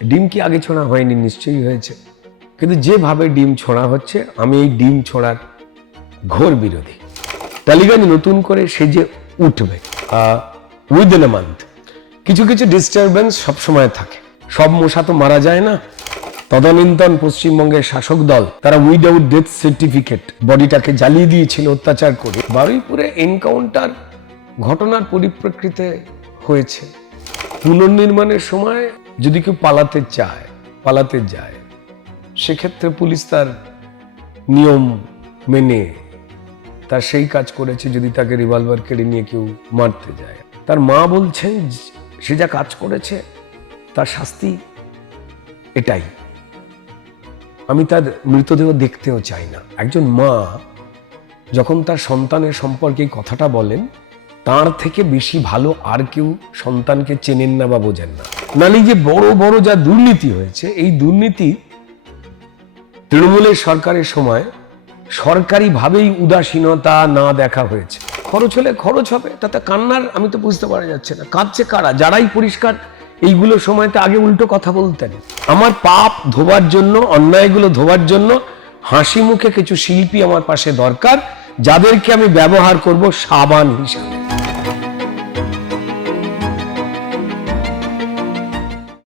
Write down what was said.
ডিম কি আগে ছোঁড়া হয়নি? নিশ্চয়ই হয়েছে, কিন্তু যেভাবে ডিম ছোঁড়া হচ্ছে আমি এই ডিম ছোঁড়ার ঘোর বিরোধী। টালিগঞ্জ নতুন করে সেজে উঠবে উইদিন এ মান্থ। কিছু কিছু ডিস্টারবেন্স সবসময় থাকে, সব মশা তো মারা যায় না। তদানীন্তন পশ্চিমবঙ্গের শাসক দল তারা উইদাউট ডেথ সার্টিফিকেট বডিটাকে জ্বালিয়ে দিয়েছিল অত্যাচার করে। বারুইপুরে এনকাউন্টার ঘটনার পরিপ্রেক্ষিতে হয়েছে। পুনর্নির্মাণের সময় যদি কেউ পালাতে যায়, সেক্ষেত্রে পুলিশ তার নিয়ম মেনে তার সেই কাজ করেছে। যদি তাকে রিভলভার কেড়ে নিয়ে কেউ মারতে যায়, তার মা বলছেন সে যা কাজ করেছে তার শাস্তি এটাই। আমি তার মৃতদেহ দেখতেও চাই না। একজন মা যখন তার সন্তানের সম্পর্কে এই কথাটা বলেন, তার থেকে বেশি ভালো আর কেউ সন্তানকে চেনেন না বা বোঝেন না। নালি যে বড় বড় যা দুর্নীতি হয়েছে, এই দুর্নীতি তৃণমূলের সরকারের সময় সরকারিভাবেই উদাসীনতা না দেখা হয়েছে। খরচ হলে খরচ হবে, তাতে কান্নার আমি তো বুঝতে পারা যাচ্ছে না। কাঁদছে কারা? যারাই পরিষ্কার এইগুলো সময়তে আগে উল্টো কথা বলতেন। আমার পাপ ধোবার জন্য, অন্যায়গুলো ধোবার জন্য হাসি মুখে কিছু শিল্পী আমার পাশে দরকার, যাদেরকে আমি ব্যবহার করব সাবান হিসাবে।